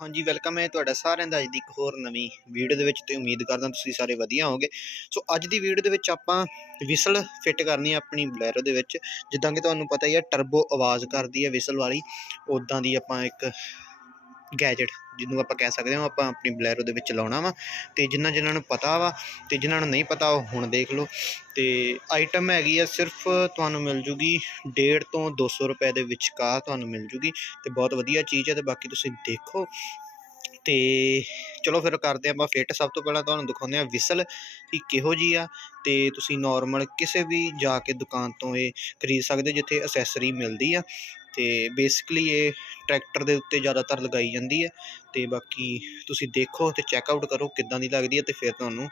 हाँ जी, ਵੈਲਕਮ ਹੈ ਤੁਹਾਡਾ ਸਾਰਿਆਂ ਦਾ ਅੱਜ ਦੀ ਇੱਕ ਹੋਰ ਨਵੀਂ ਵੀਡੀਓ ਦੇ ਵਿੱਚ ਤੇ ਉਮੀਦ ਕਰਦਾ ਤੁਸੀਂ ਸਾਰੇ ਵਧੀਆ ਹੋਵੋਗੇ। ਸੋ ਅੱਜ ਦੀ ਵੀਡੀਓ ਦੇ ਵਿੱਚ ਆਪਾਂ ਵਿਸਲ ਫਿੱਟ ਕਰਨੀ ਹੈ ਆਪਣੀ ਬਲੈਰੋ ਦੇ ਵਿੱਚ। ਜਿੱਦਾਂ ਕਿ ਤੁਹਾਨੂੰ ਪਤਾ ਹੀ ਹੈ ਟਰਬੋ ਆਵਾਜ਼ ਕਰਦੀ ਹੈ ਵਿਸਲ ਵਾਲੀ, ਉੱਦਾਂ ਦੀ ਆਪਾਂ ਇੱਕ ਗੈਜਟ ਜਿਹਨੂੰ ਆਪਾਂ ਕਹਿ ਸਕਦੇ ਹਾਂ ਆਪਾਂ ਆਪਣੀ ਬਲੈਰੋ ਦੇ ਵਿੱਚ ਲਾਉਣਾ ਵਾ। ਤੇ ਜਿਨ੍ਹਾਂ ਨੂੰ ਪਤਾ ਵਾ ਤੇ ਜਿਨ੍ਹਾਂ ਨੂੰ ਨਹੀਂ ਪਤਾ ਉਹ ਹੁਣ ਦੇਖ ਲਓ। ਤੇ ਆਈਟਮ ਹੈਗੀ ਆ ਸਿਰਫ ਤੁਹਾਨੂੰ ਮਿਲ ਜੂਗੀ 150 ਤੋਂ 200 ਰੁਪਏ ਦੇ ਵਿਚਕਾਰ ਤੁਹਾਨੂੰ ਮਿਲ ਜੂਗੀ ਤੇ ਬਹੁਤ ਵਧੀਆ ਚੀਜ਼ ਹੈ। ਤੇ ਬਾਕੀ ਤੁਸੀਂ ਦੇਖੋ ਤੇ ਚਲੋ ਫਿਰ ਕਰਦੇ ਆਪਾਂ ਫਿੱਟ। ਸਭ ਤੋਂ ਪਹਿਲਾਂ ਤੁਹਾਨੂੰ ਦਿਖਾਉਂਦੇ ਹਾਂ ਵਿਸਲ ਕਿ ਕਿਹੋ ਜਿਹੀ ਆ। ਤੇ ਤੁਸੀਂ ਨੋਰਮਲ ਕਿਸੇ ਵੀ ਜਾ ਕੇ ਦੁਕਾਨ ਤੋਂ ਇਹ ਖਰੀਦ ਸਕਦੇ ਜਿੱਥੇ ਅਸੈਸਰੀ ਮਿਲਦੀ ਆ। ਤੇ ਬੇਸਿਕਲੀ ਇਹ ਟਰੈਕਟਰ ਦੇ ਉੱਤੇ ਜ਼ਿਆਦਾਤਰ ਲਗਾਈ ਜਾਂਦੀ ਹੈ। ਤੇ ਬਾਕੀ ਤੁਸੀਂ ਦੇਖੋ ਤੇ ਚੈੱਕਆਊਟ ਕਰੋ ਕਿੱਦਾਂ ਦੀ ਲੱਗਦੀ ਹੈ ਤੇ ਫਿਰ ਤੁਹਾਨੂੰ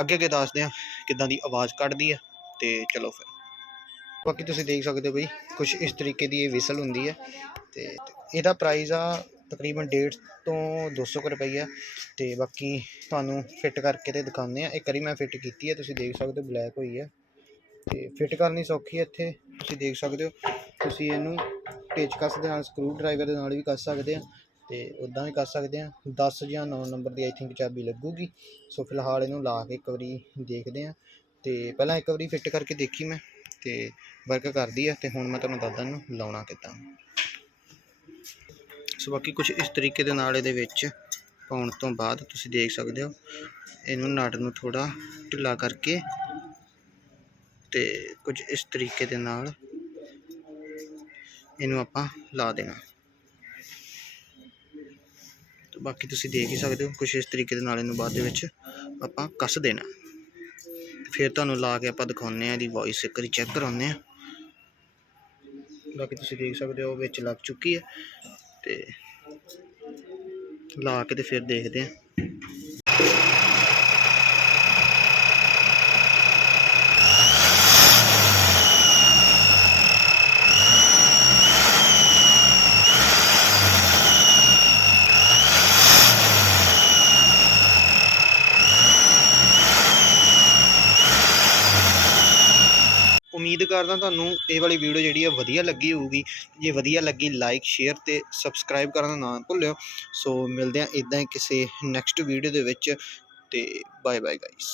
ਅੱਗੇ ਦੱਸਦੇ ਹਾਂ ਕਿੱਦਾਂ ਦੀ ਆਵਾਜ਼ ਕੱਢਦੀ ਹੈ। ਤੇ ਚਲੋ ਫਿਰ ਬਾਕੀ ਤੁਸੀਂ ਦੇਖ ਸਕਦੇ ਹੋ ਬਈ ਕੁਛ ਇਸ ਤਰੀਕੇ ਦੀ ਇਹ ਵਿਸਲ ਹੁੰਦੀ ਹੈ। ਤੇ ਇਹਦਾ ਪ੍ਰਾਈਸ ਆ ਤਕਰੀਬਨ 150 ਤੋਂ 200 ਕੁ ਰੁਪਈਆ। ਤੇ ਬਾਕੀ ਤੁਹਾਨੂੰ ਫਿੱਟ ਕਰਕੇ ਤੇ ਦਿਖਾਉਂਦੇ ਆ। ਇੱਕ ਵਾਰੀ ਮੈਂ ਫਿੱਟ ਕੀਤੀ ਹੈ, ਤੁਸੀਂ ਦੇਖ ਸਕਦੇ ਹੋ ਬਲੈਕ ਹੋਈ ਹੈ। ਤੇ ਫਿੱਟ ਕਰਨੀ ਸੌਖੀ ਹੈ, ਇੱਥੇ ਤੁਸੀਂ ਦੇਖ ਸਕਦੇ ਹੋ। ਤੁਸੀਂ ਇਹਨੂੰ ਪੇਚਕਸ ਦੇ ਨਾਲ ਸਕਰੂ ਡਰਾਈਵਰ ਦੇ ਨਾਲ ਵੀ ਕਰ ਸਕਦੇ ਆ ਤੇ ਉੱਦਾਂ ਵੀ ਕਰ ਸਕਦੇ ਆ। 10 ਜਾਂ 9 ਨੰਬਰ ਦੀ ਆਈ ਥਿੰਕ ਚਾਬੀ ਲੱਗੂਗੀ। ਸੋ ਫਿਲਹਾਲ ਇਹਨੂੰ ਲਾ ਕੇ ਇੱਕ ਵਾਰੀ ਦੇਖਦੇ ਹਾਂ। ਤੇ ਪਹਿਲਾਂ ਇੱਕ ਵਾਰੀ ਫਿੱਟ ਕਰਕੇ ਦੇਖੀ ਮੈਂ ਤੇ ਵਰਕ ਕਰਦੀ ਹੈ। ਤੇ ਹੁਣ ਮੈਂ ਤੁਹਾਨੂੰ ਦੱਸਦਾ ਇਹਨੂੰ ਲਾਉਣਾ ਕਿੱਦਾਂ। ਸੋ ਬਾਕੀ ਕੁਛ ਇਸ ਤਰੀਕੇ ਦੇ ਨਾਲ ਇਹਦੇ ਵਿੱਚ ਪਾਉਣ ਤੋਂ ਬਾਅਦ ਤੁਸੀਂ ਦੇਖ ਸਕਦੇ ਹੋ ਇਹਨੂੰ ਨਟ ਨੂੰ ਥੋੜ੍ਹਾ ਢਿੱਲਾ ਕਰਕੇ ਤੇ ਕੁਝ ਇਸ ਤਰੀਕੇ ਦੇ ਨਾਲ ਇਹਨੂੰ ਆਪਾਂ ਲਾ ਦੇਣਾ। ਤੇ ਬਾਕੀ ਤੁਸੀਂ ਦੇਖ ਹੀ ਸਕਦੇ ਹੋ ਕੁਛ ਇਸ ਤਰੀਕੇ ਦੇ ਨਾਲ ਇਹਨੂੰ ਬਾਅਦ ਦੇ ਵਿੱਚ ਆਪਾਂ ਕੱਸ ਦੇਣਾ। ਫਿਰ ਤੁਹਾਨੂੰ ਲਾ ਕੇ ਆਪਾਂ ਦਿਖਾਉਂਦੇ ਹਾਂ ਇਹਦੀ ਵੋਇਸ ਇੱਕ ਵਾਰੀ ਚੈੱਕ ਕਰਾਉਂਦੇ ਹਾਂ। ਬਾਕੀ ਤੁਸੀਂ ਦੇਖ ਸਕਦੇ ਹੋ ਵਿੱਚ ਲੱਗ ਚੁੱਕੀ ਹੈ ਤੇ ਲਾ ਕੇ ਤੇ ਫਿਰ ਦੇਖਦੇ ਹਾਂ। ਉਮੀਦ ਕਰਦਾ ਤੁਹਾਨੂੰ ਇਹ ਵਾਲੀ ਵੀਡੀਓ ਜਿਹੜੀ ਆ ਵਧੀਆ ਲੱਗੀ ਹੋਊਗੀ। ਜੇ ਵਧੀਆ ਲੱਗੀ ਲਾਈਕ ਸ਼ੇਅਰ ਤੇ ਸਬਸਕ੍ਰਾਈਬ ਕਰਨਾ ਨਾ ਭੁੱਲਿਓ। ਸੋ ਮਿਲਦੇ ਹਾਂ ਇੱਦਾਂ ਹੀ ਕਿਸੇ ਨੈਕਸਟ ਵੀਡੀਓ ਦੇ ਵਿੱਚ ਤੇ ਬਾਏ ਬਾਏ ਗਾਈਸ।